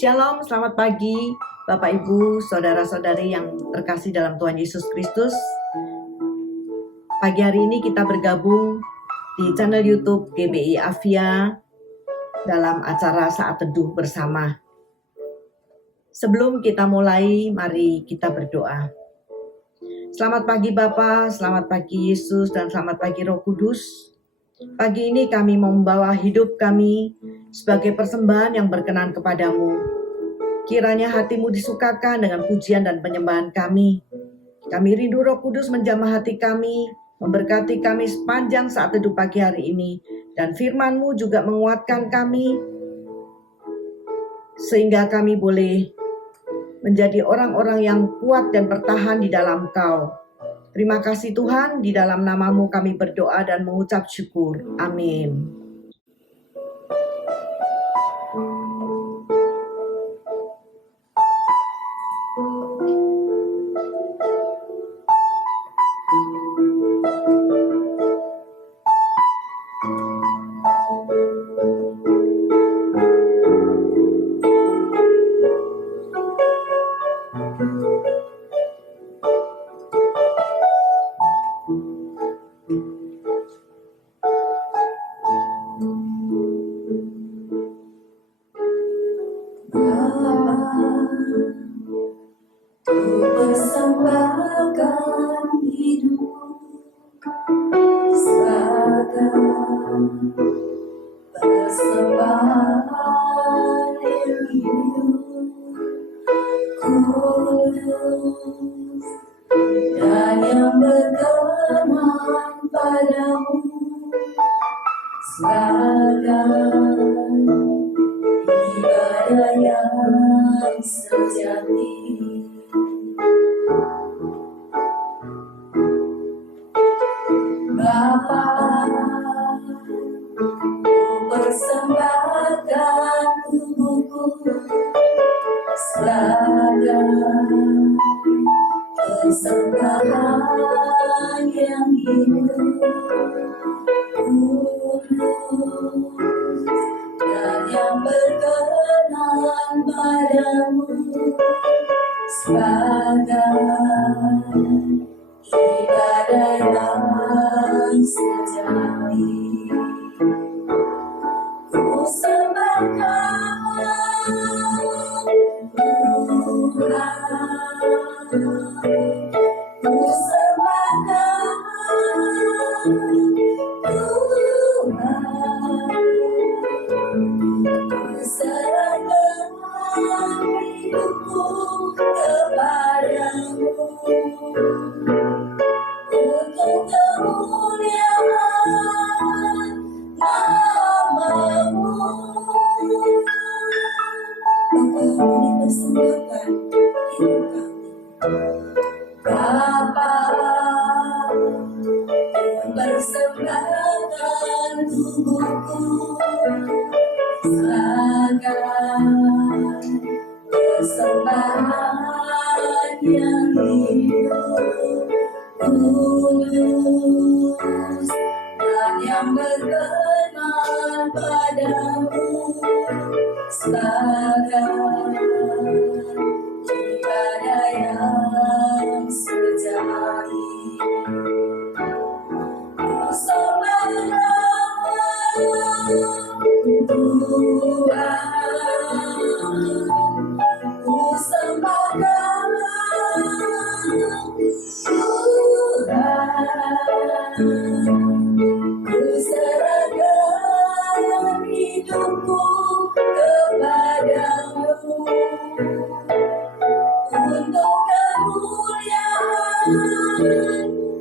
Shalom, selamat pagi Bapak Ibu, Saudara-saudari yang terkasih dalam Tuhan Yesus Kristus. Pagi hari ini kita bergabung di channel YouTube GBI Avia dalam acara Saat Teduh Bersama. Sebelum kita mulai, mari kita berdoa. Selamat pagi Bapa, selamat pagi Yesus, dan selamat pagi Roh Kudus. Pagi ini kami membawa hidup kami sebagai persembahan yang berkenan kepadamu. Kiranya hatimu disukakan dengan pujian dan penyembahan kami. Kami rindu Roh Kudus menjamah hati kami, memberkati kami sepanjang saat teduh pagi hari ini. Dan firman-Mu juga menguatkan kami, sehingga kami boleh menjadi orang-orang yang kuat dan bertahan di dalam Kau. Terima kasih Tuhan, di dalam nama-Mu kami berdoa dan mengucap syukur. Amin. Dan yang berkenan padamu sebagai ibadah yang sejati. Bapa, ku persembahkan tubuhku sebagai persembahan yang hidup, kudus, dan yang berkenan padamu sebagai ibadah yang sejati. Ku sembahkan Tuhan, ku sembahkan Tuhan, ku serahkan hidupku kepadamu untuk kemuliaan nama-Mu. Maka kami persembahkan hidup kami. Bapa, persembahkan tubuhku sebagai persembahan yang hidup, kudus, dan yang berkenan padamu sebagai ibadah yang sejati. Ku sembahkan Tuhan, ku sembahkan Tuhan, ku serahkan hidupku kepadamu untuk kemuliaan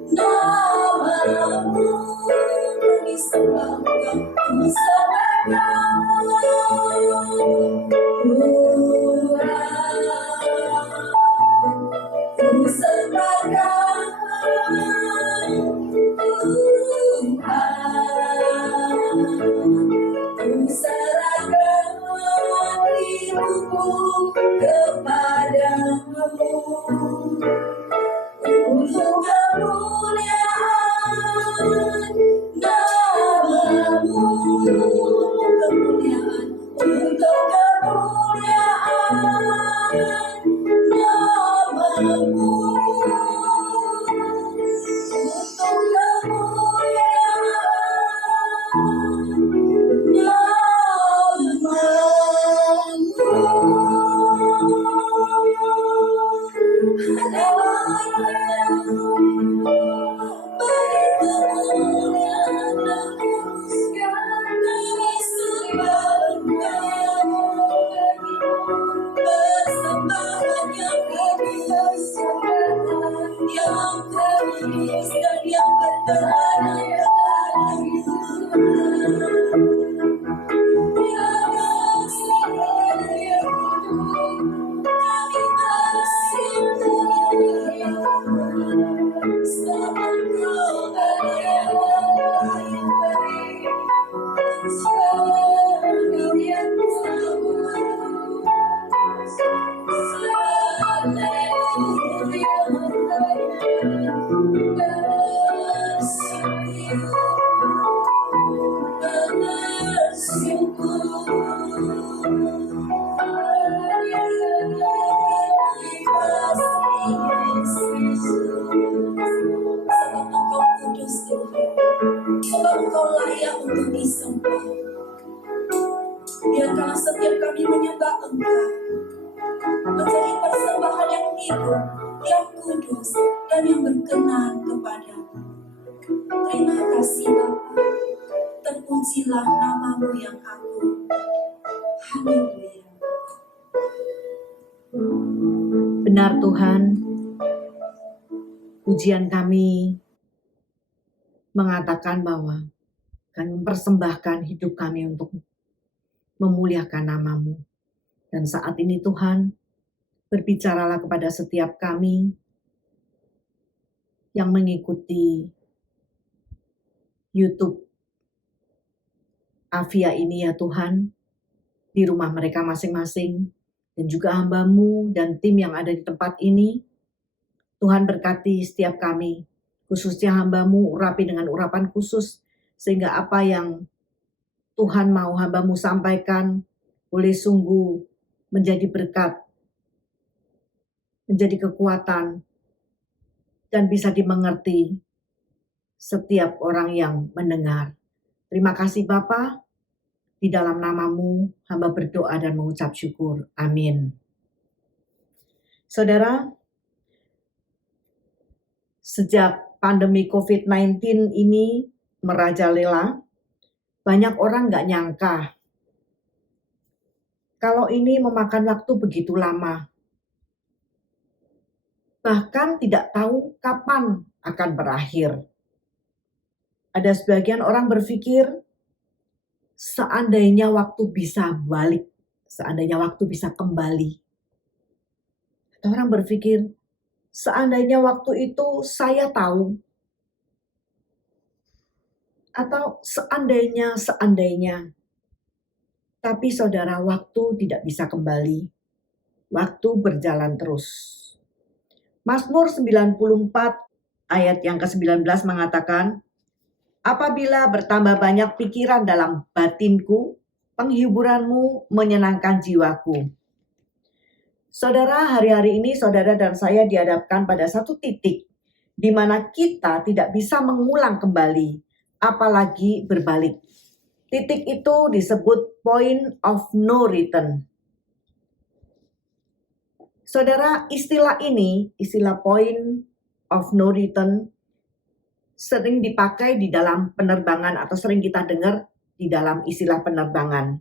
nama-Mu. Kami sembahkan, ku sembahkan Tuhan, ku sembahkan Tuhan, ku serahkan hidupku kepadamu untuk kemuliaan nama-Mu, kemuliaan untuk kemuliaan dan yang berkenan kepadamu. Tiada siapa yang kami bersyukur sama Kau ada yang baik, Kau yang sama. Sebab Engkau layak untuk disembah. Biarkanlah setiap kami menyembah Engkau menjadi persembahan yang hidup, yang kudus, dan yang berkenan kepadamu. Terima kasih Bapa. Terpujilah nama-Mu yang agung. Haleluya. Benar Tuhan, pujian kami mengatakan bahwa kami mempersembahkan hidup kami untuk memuliakan nama-Mu. Dan saat ini Tuhan, berbicaralah kepada setiap kami yang mengikuti YouTube Avia ini ya Tuhan, di rumah mereka masing-masing, dan juga hamba-Mu dan tim yang ada di tempat ini. Tuhan berkati setiap kami, khususnya hamba-Mu urapi dengan urapan khusus, sehingga apa yang Tuhan mau hamba-Mu sampaikan boleh sungguh menjadi berkat, menjadi kekuatan, dan bisa dimengerti setiap orang yang mendengar. Terima kasih Bapa, di dalam nama-Mu hamba berdoa dan mengucap syukur. Amin. Saudara, sejak pandemi COVID-19 ini merajalela, banyak orang nggak nyangka kalau ini memakan waktu begitu lama. Bahkan tidak tahu kapan akan berakhir. Ada sebagian orang berpikir, seandainya waktu bisa balik, seandainya waktu bisa kembali. Ada orang berpikir, seandainya waktu itu saya tahu, atau seandainya. Tapi saudara, waktu tidak bisa kembali. Waktu berjalan terus. Mazmur 94 ayat yang ke-19 mengatakan, apabila bertambah banyak pikiran dalam batinku, penghiburan-Mu menyenangkan jiwaku. Saudara, hari-hari ini saudara dan saya dihadapkan pada satu titik di mana kita tidak bisa mengulang kembali, apalagi berbalik. Titik itu disebut point of no return. Saudara, istilah ini, istilah point of no return, sering dipakai di dalam penerbangan atau sering kita dengar di dalam istilah penerbangan.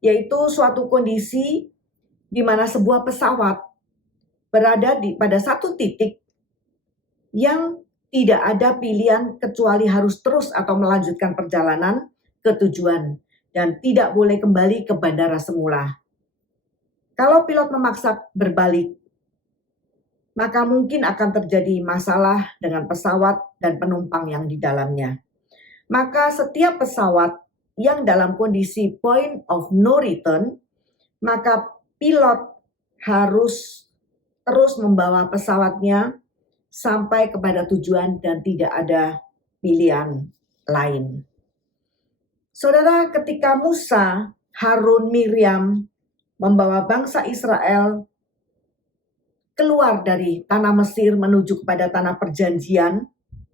Yaitu suatu kondisi di mana sebuah pesawat berada pada satu titik yang tidak ada pilihan kecuali harus terus atau melanjutkan perjalanan ke tujuan dan tidak boleh kembali ke bandara semula. Kalau pilot memaksa berbalik, maka mungkin akan terjadi masalah dengan pesawat dan penumpang yang di dalamnya. Maka setiap pesawat yang dalam kondisi point of no return, maka pilot harus terus membawa pesawatnya sampai kepada tujuan dan tidak ada pilihan lain. Saudara, ketika Musa, Harun, Miriam membawa bangsa Israel keluar dari tanah Mesir menuju kepada tanah perjanjian,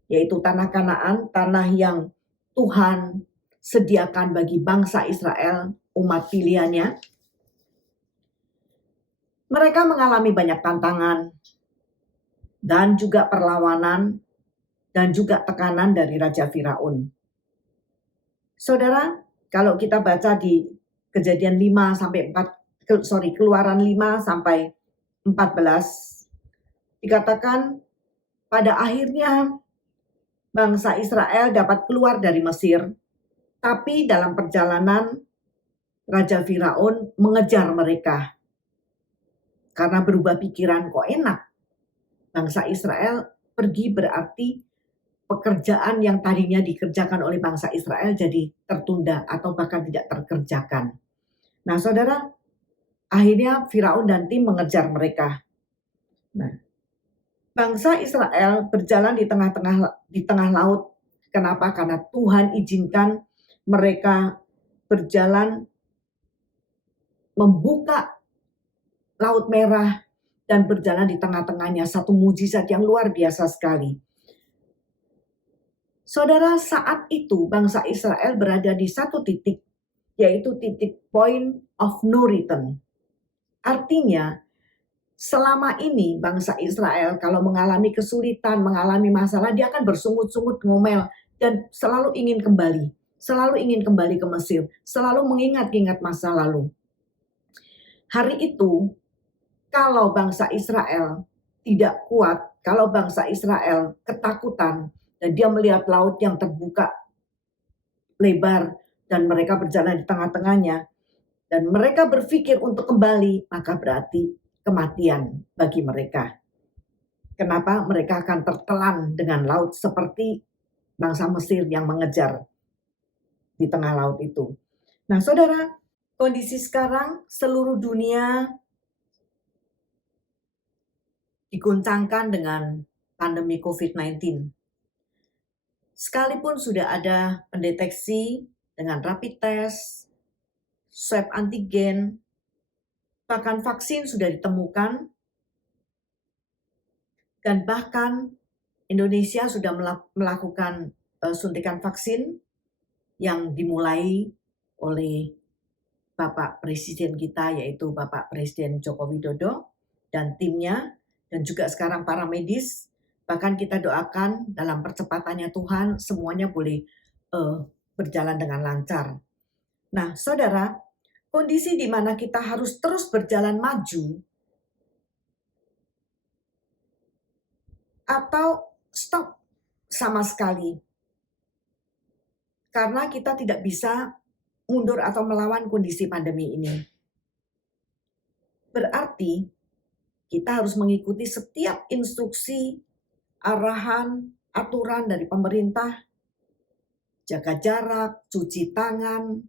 yaitu tanah Kanaan, tanah yang Tuhan sediakan bagi bangsa Israel, umat pilihannya. Mereka mengalami banyak tantangan dan juga perlawanan dan juga tekanan dari Raja Firaun. Saudara, kalau kita baca di Kejadian 5 sampai 4, Keluaran 5 sampai 14, dikatakan pada akhirnya bangsa Israel dapat keluar dari Mesir, tapi dalam perjalanan Raja Firaun mengejar mereka karena berubah pikiran, kok enak bangsa Israel pergi berarti pekerjaan yang tadinya dikerjakan oleh bangsa Israel jadi tertunda atau bahkan tidak terkerjakan. Nah, saudara, akhirnya Firaun dan tim mengejar mereka. Nah, bangsa Israel berjalan di tengah laut. Kenapa? Karena Tuhan izinkan mereka berjalan membuka Laut Merah dan berjalan di tengah-tengahnya, satu mujizat yang luar biasa sekali. Saudara, saat itu bangsa Israel berada di satu titik, yaitu titik point of no return. Artinya, selama ini bangsa Israel kalau mengalami kesulitan, mengalami masalah, dia akan bersungut-sungut ngomel dan selalu ingin kembali ke Mesir, selalu mengingat-ingat masa lalu. Hari itu, kalau bangsa Israel tidak kuat, kalau bangsa Israel ketakutan, dan dia melihat laut yang terbuka lebar, dan mereka berjalan di tengah-tengahnya, dan mereka berpikir untuk kembali, maka berarti kematian bagi mereka. Kenapa? Mereka akan tertelan dengan laut seperti bangsa Mesir yang mengejar di tengah laut itu. Nah, saudara, kondisi sekarang seluruh dunia diguncangkan dengan pandemi COVID-19. Sekalipun sudah ada pendeteksi dengan rapid test, swab antigen, bahkan vaksin sudah ditemukan, dan bahkan Indonesia sudah melakukan suntikan vaksin yang dimulai oleh Bapak Presiden kita, yaitu Bapak Presiden Joko Widodo dan timnya, dan juga sekarang para medis. Bahkan kita doakan dalam percepatannya Tuhan semuanya boleh berjalan dengan lancar. Nah, saudara, kondisi di mana kita harus terus berjalan maju atau stop sama sekali. Karena kita tidak bisa mundur atau melawan kondisi pandemi ini. Berarti kita harus mengikuti setiap instruksi, arahan, aturan dari pemerintah, jaga jarak, cuci tangan,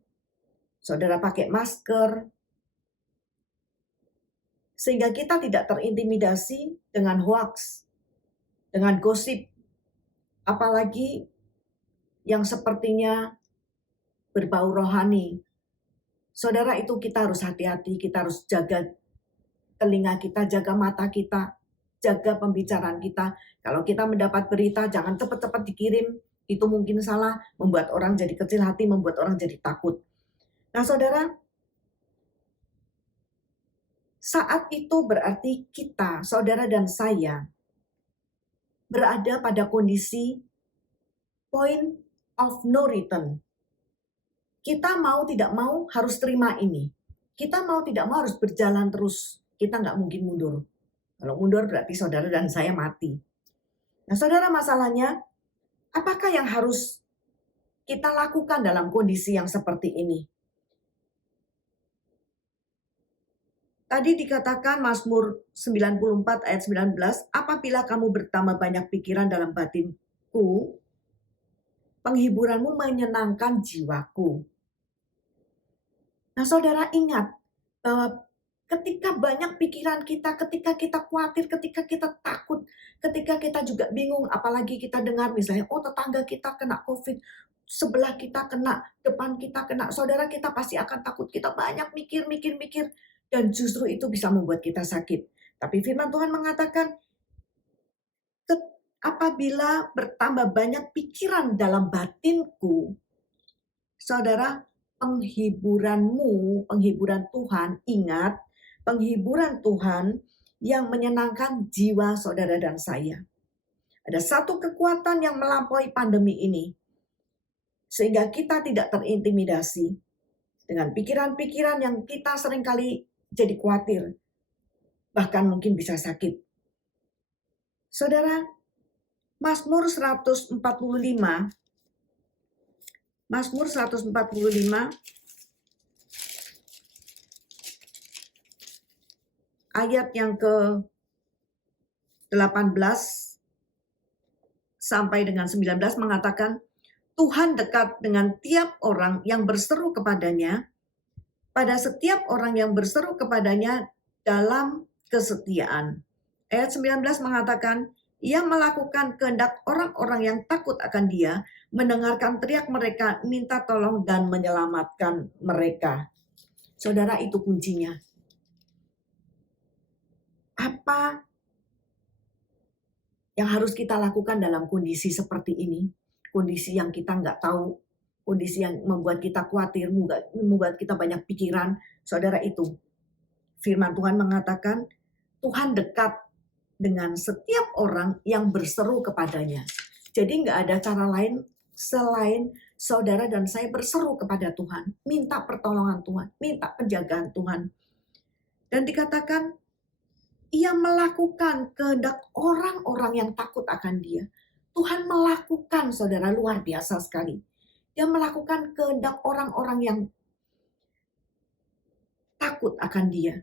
saudara pakai masker, sehingga kita tidak terintimidasi dengan hoax, dengan gosip, apalagi yang sepertinya berbau rohani. Saudara, itu kita harus hati-hati, kita harus jaga telinga kita, jaga mata kita, jaga pembicaraan kita. Kalau kita mendapat berita, jangan cepat-cepat dikirim. Itu mungkin salah, membuat orang jadi kecil hati, membuat orang jadi takut. Nah, saudara, saat itu berarti kita, saudara dan saya, berada pada kondisi point of no return. Kita mau tidak mau harus terima ini. Kita mau tidak mau harus berjalan terus. Kita nggak mungkin mundur. Kalau mundur berarti saudara dan saya mati. Nah, saudara, masalahnya, apakah yang harus kita lakukan dalam kondisi yang seperti ini? Tadi dikatakan Mazmur 94 ayat 19, apabila kamu bertambah banyak pikiran dalam batinku, penghiburanmu menyenangkan jiwaku. Nah, saudara, ingat bahwa ketika banyak pikiran kita, ketika kita khawatir, ketika kita takut, ketika kita juga bingung, apalagi kita dengar misalnya, oh tetangga kita kena COVID, sebelah kita kena, depan kita kena, saudara, kita pasti akan takut, kita banyak mikir, dan justru itu bisa membuat kita sakit. Tapi firman Tuhan mengatakan, apabila bertambah banyak pikiran dalam batinku, saudara, penghiburanmu, penghiburan Tuhan, ingat, penghiburan Tuhan yang menyenangkan jiwa saudara dan saya. Ada satu kekuatan yang melampaui pandemi ini, sehingga kita tidak terintimidasi dengan pikiran-pikiran yang kita seringkali jadi khawatir, bahkan mungkin bisa sakit. Saudara, Mazmur 145 ayat yang ke-18 sampai dengan 19 mengatakan, Tuhan dekat dengan tiap orang yang berseru kepadanya, pada setiap orang yang berseru kepadanya dalam kesetiaan. Ayat 19 mengatakan, ia melakukan kehendak orang-orang yang takut akan dia, mendengarkan teriak mereka, minta tolong dan menyelamatkan mereka. Saudara, itu kuncinya. Apa yang harus kita lakukan dalam kondisi seperti ini? Kondisi yang kita nggak tahu, kondisi yang membuat kita khawatir, membuat kita banyak pikiran. Saudara, itu firman Tuhan mengatakan, Tuhan dekat dengan setiap orang yang berseru kepadanya. Jadi nggak ada cara lain selain saudara dan saya berseru kepada Tuhan, minta pertolongan Tuhan, minta penjagaan Tuhan. Dan dikatakan, ia melakukan kehendak orang-orang yang takut akan dia. Tuhan melakukan, saudara, luar biasa sekali. Dia melakukan kehendak orang-orang yang takut akan dia.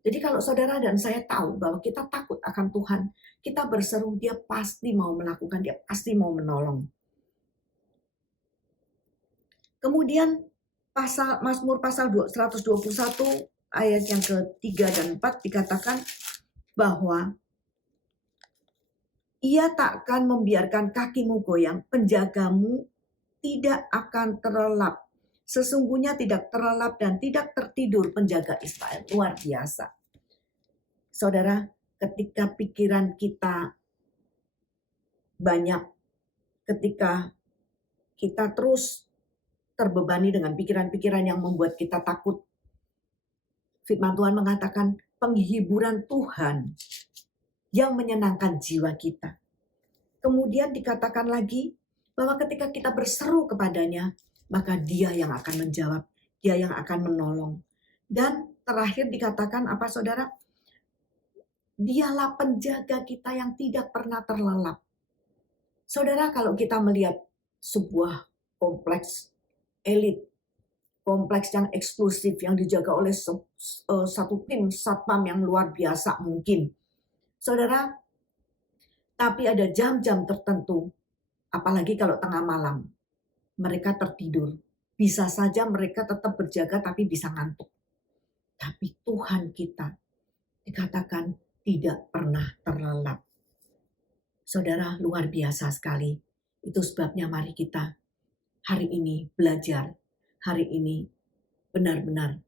Jadi kalau saudara dan saya tahu bahwa kita takut akan Tuhan, kita berseru, dia pasti mau melakukan, dia pasti mau menolong. Kemudian Mazmur pasal 121 ayat yang ke-3 dan 4 dikatakan bahwa ia takkan membiarkan kakimu goyang, penjagamu tidak akan terlelap. Sesungguhnya tidak terlelap dan tidak tertidur penjaga Israel. Luar biasa. Saudara, ketika pikiran kita banyak, ketika kita terus terbebani dengan pikiran-pikiran yang membuat kita takut, firman Tuhan mengatakan penghiburan Tuhan yang menyenangkan jiwa kita. Kemudian dikatakan lagi bahwa ketika kita berseru kepadanya, maka dia yang akan menjawab, dia yang akan menolong. Dan terakhir dikatakan apa saudara? Dialah penjaga kita yang tidak pernah terlelap. Saudara, kalau kita melihat sebuah kompleks elit, kompleks yang eksklusif yang dijaga oleh satu tim satpam yang luar biasa mungkin. Saudara, tapi ada jam-jam tertentu, apalagi kalau tengah malam, mereka tertidur. Bisa saja mereka tetap berjaga tapi bisa ngantuk. Tapi Tuhan kita dikatakan tidak pernah terlelap. Saudara, luar biasa sekali. Itu sebabnya mari kita hari ini belajar. Hari ini benar-benar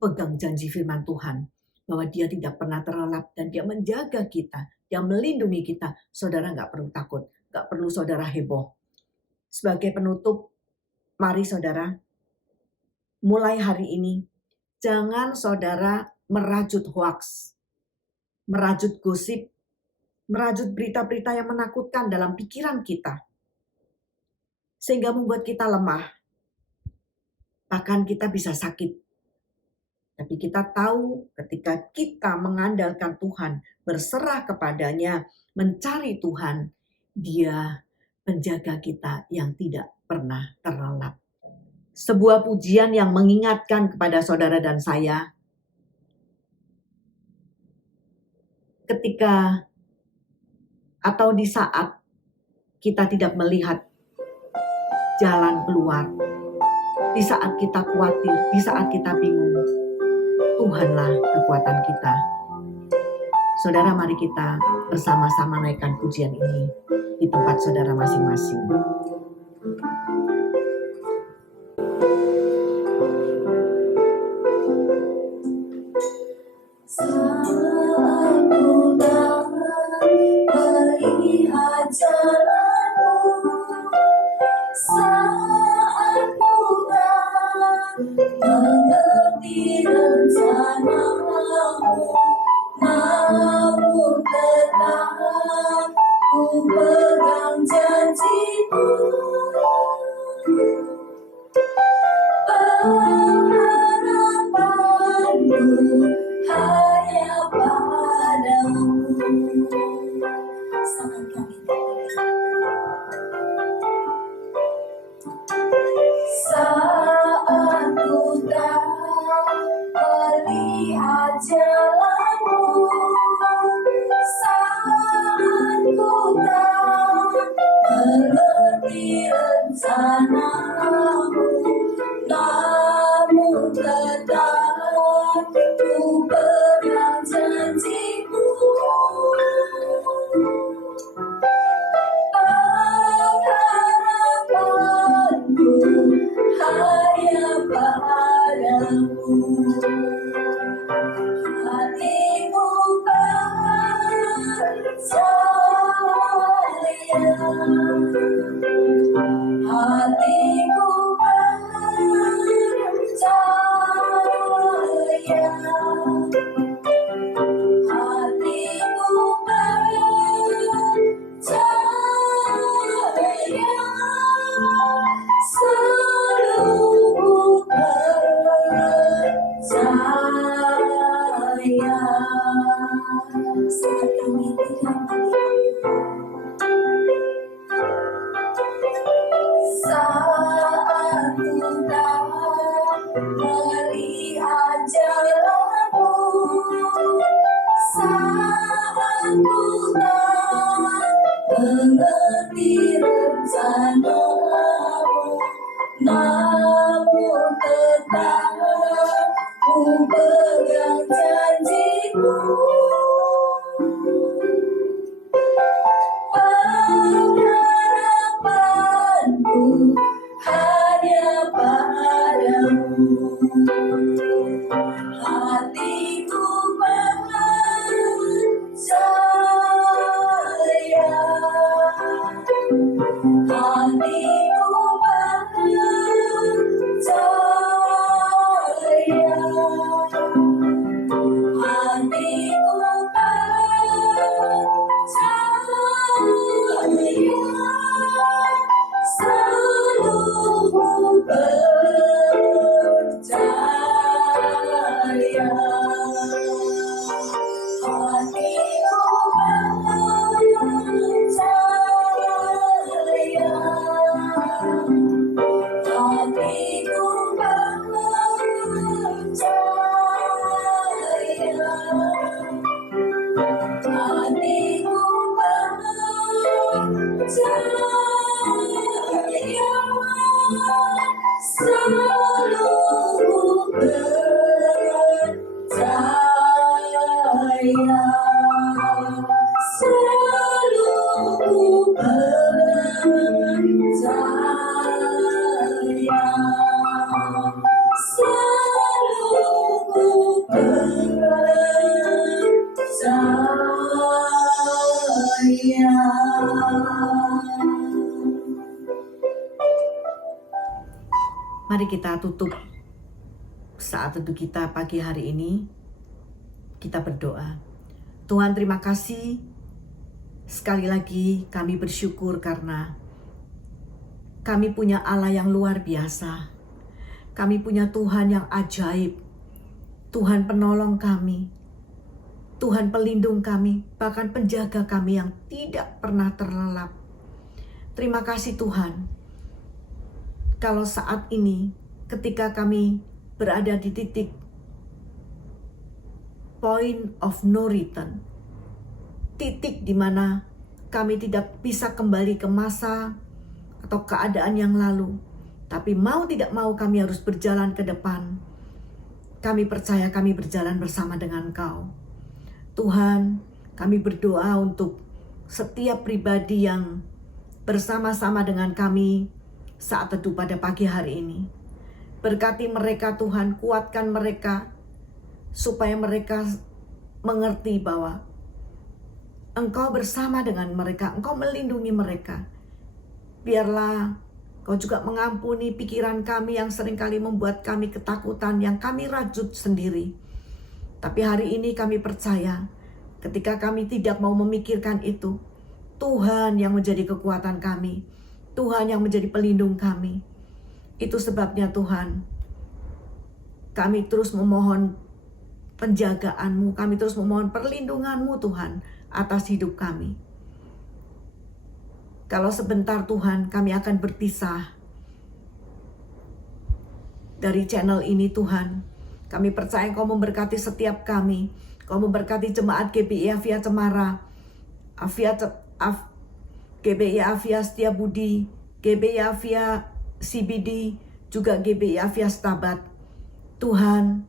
pegang janji firman Tuhan. Bahwa dia tidak pernah terlelap dan dia menjaga kita. Dia melindungi kita. Saudara nggak perlu takut. Nggak perlu saudara heboh. Sebagai penutup, mari saudara, mulai hari ini, jangan saudara merajut hoaks, merajut gosip, merajut berita-berita yang menakutkan dalam pikiran kita. Sehingga membuat kita lemah. Bahkan kita bisa sakit. Tapi kita tahu ketika kita mengandalkan Tuhan, berserah kepadanya, mencari Tuhan, dia penjaga kita yang tidak pernah terlelap. Sebuah pujian yang mengingatkan kepada saudara dan saya, ketika atau di saat kita tidak melihat jalan keluar, di saat kita khawatir, di saat kita bingung, Tuhanlah kekuatan kita. Saudara, mari kita bersama-sama naikkan pujian ini di tempat saudara masing-masing. Saat ku dalam melihat jalanmu, saat bukan mengerti rencanamu, namun tetap ku pegang janjimu. mengerti rencanamu, namun tetap ku pegang janjimu. Pengharapanku hanya padamu, hatiku percaya, hatiku percaya, hatiku percaya, selalu percaya. Saat kami tidak saat ku tak melihat jalanmu, saat ku tak mengerti rencanamu, namun tetap ku pegang janjimu. Pengharapanku hanya padamu, hatiku percaya, hatiku percaya, hatiku percaya, selalu percaya, hatiku percaya, hatiku percaya, hatiku percaya, selalu percaya, selalu percaya, selalu percaya. Mari kita tutup saat teduh kita pagi hari ini. Kita berdoa. Tuhan, terima kasih. Sekali lagi kami bersyukur karena kami punya Allah yang luar biasa. Kami punya Tuhan yang ajaib. Tuhan penolong kami. Tuhan pelindung kami, bahkan penjaga kami yang tidak pernah terlelap. Terima kasih Tuhan. Kalau saat ini, ketika kami berada di titik point of no return, titik di mana kami tidak bisa kembali ke masa atau keadaan yang lalu, tapi mau tidak mau kami harus berjalan ke depan. Kami percaya kami berjalan bersama dengan Engkau. Tuhan, kami berdoa untuk setiap pribadi yang bersama-sama dengan kami saat teduh pada pagi hari ini. Berkati mereka Tuhan, kuatkan mereka supaya mereka mengerti bahwa Engkau bersama dengan mereka, Engkau melindungi mereka. Biarlah Engkau juga mengampuni pikiran kami yang seringkali membuat kami ketakutan, yang kami rajut sendiri. Tapi hari ini kami percaya ketika kami tidak mau memikirkan itu, Tuhan yang menjadi kekuatan kami, Tuhan yang menjadi pelindung kami. Itu sebabnya Tuhan, kami terus memohon penjagaan-Mu, kami terus memohon perlindungan-Mu Tuhan atas hidup kami. Kalau sebentar Tuhan kami akan berpisah dari channel ini Tuhan, kami percaya Engkau memberkati setiap kami. Engkau memberkati jemaat GBI Avia Cemara, GBI Avia Setiabudi, GBI Avia CBD, juga GBI Avia Stabat. Tuhan,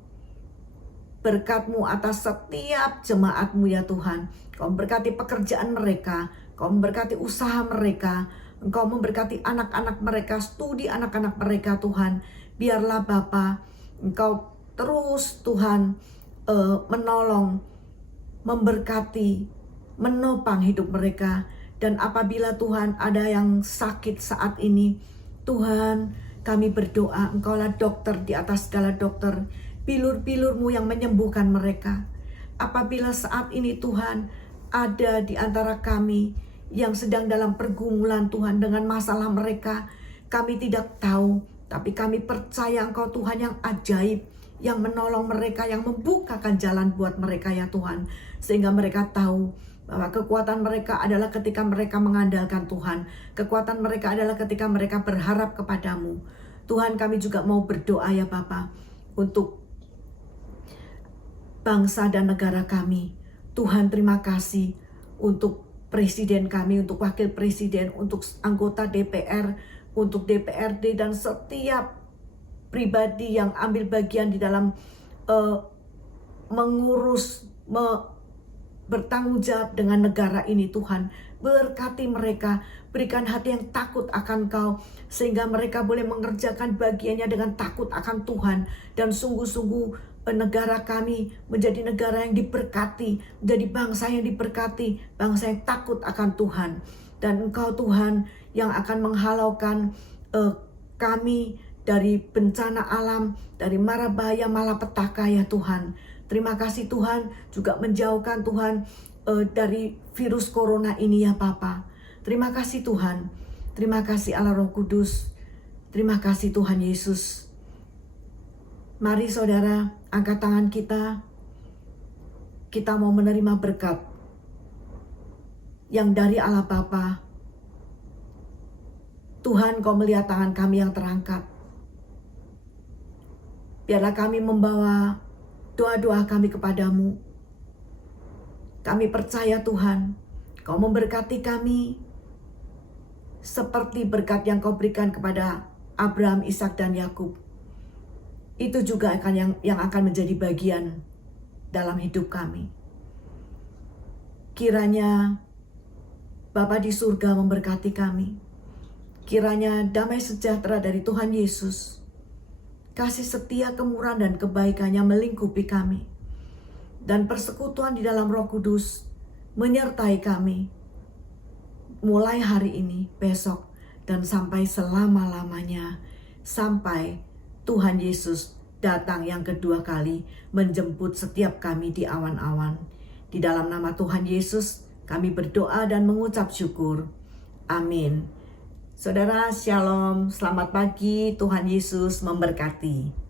berkat-Mu atas setiap jemaat-Mu ya Tuhan. Kau memberkati pekerjaan mereka, Kau memberkati usaha mereka, Engkau memberkati anak-anak mereka, studi anak-anak mereka Tuhan. Biarlah Bapa, Engkau terus Tuhan menolong, memberkati, menopang hidup mereka. Dan apabila Tuhan ada yang sakit saat ini, Tuhan kami berdoa, Engkaulah dokter di atas segala dokter, bilur-bilur-Mu yang menyembuhkan mereka. Apabila saat ini Tuhan ada di antara kami yang sedang dalam pergumulan Tuhan dengan masalah mereka, kami tidak tahu, tapi kami percaya Engkau Tuhan yang ajaib, yang menolong mereka, yang membukakan jalan buat mereka ya Tuhan, sehingga mereka tahu bahwa kekuatan mereka adalah ketika mereka mengandalkan Tuhan. Kekuatan mereka adalah ketika mereka berharap kepadamu. Tuhan, kami juga mau berdoa ya Bapa, untuk bangsa dan negara kami. Tuhan, terima kasih untuk presiden kami, untuk wakil presiden, untuk anggota DPR, untuk DPRD, dan setiap pribadi yang ambil bagian di dalam mengurus, bertanggung jawab dengan negara ini. Tuhan, berkati mereka, berikan hati yang takut akan Kau, sehingga mereka boleh mengerjakan bagiannya dengan takut akan Tuhan. Dan sungguh-sungguh negara kami menjadi negara yang diberkati, menjadi bangsa yang diberkati, bangsa yang takut akan Tuhan. Dan Engkau Tuhan yang akan menghalaukan kami dari bencana alam, dari mara bahaya malapetaka ya Tuhan. Terima kasih Tuhan, juga menjauhkan Tuhan dari virus corona ini ya Bapa. Terima kasih Tuhan. Terima kasih Allah Roh Kudus. Terima kasih Tuhan Yesus. Mari saudara, angkat tangan kita. Kita mau menerima berkat yang dari Allah Bapa. Tuhan, Kau melihat tangan kami yang terangkat. Biarlah kami membawa doa-doa kami kepadamu. Kami percaya Tuhan, Kau memberkati kami seperti berkat yang Kau berikan kepada Abraham, Ishak, dan Yakub. Itu juga yang akan menjadi bagian dalam hidup kami. Kiranya Bapa di surga memberkati kami. Kiranya damai sejahtera dari Tuhan Yesus, kasih setia, kemurahan, dan kebaikannya melingkupi kami. Dan persekutuan di dalam Roh Kudus menyertai kami mulai hari ini, besok, dan sampai selama-lamanya. Sampai Tuhan Yesus datang yang kedua kali menjemput setiap kami di awan-awan. Di dalam nama Tuhan Yesus kami berdoa dan mengucap syukur. Amin. Saudara, shalom, selamat pagi, Tuhan Yesus memberkati.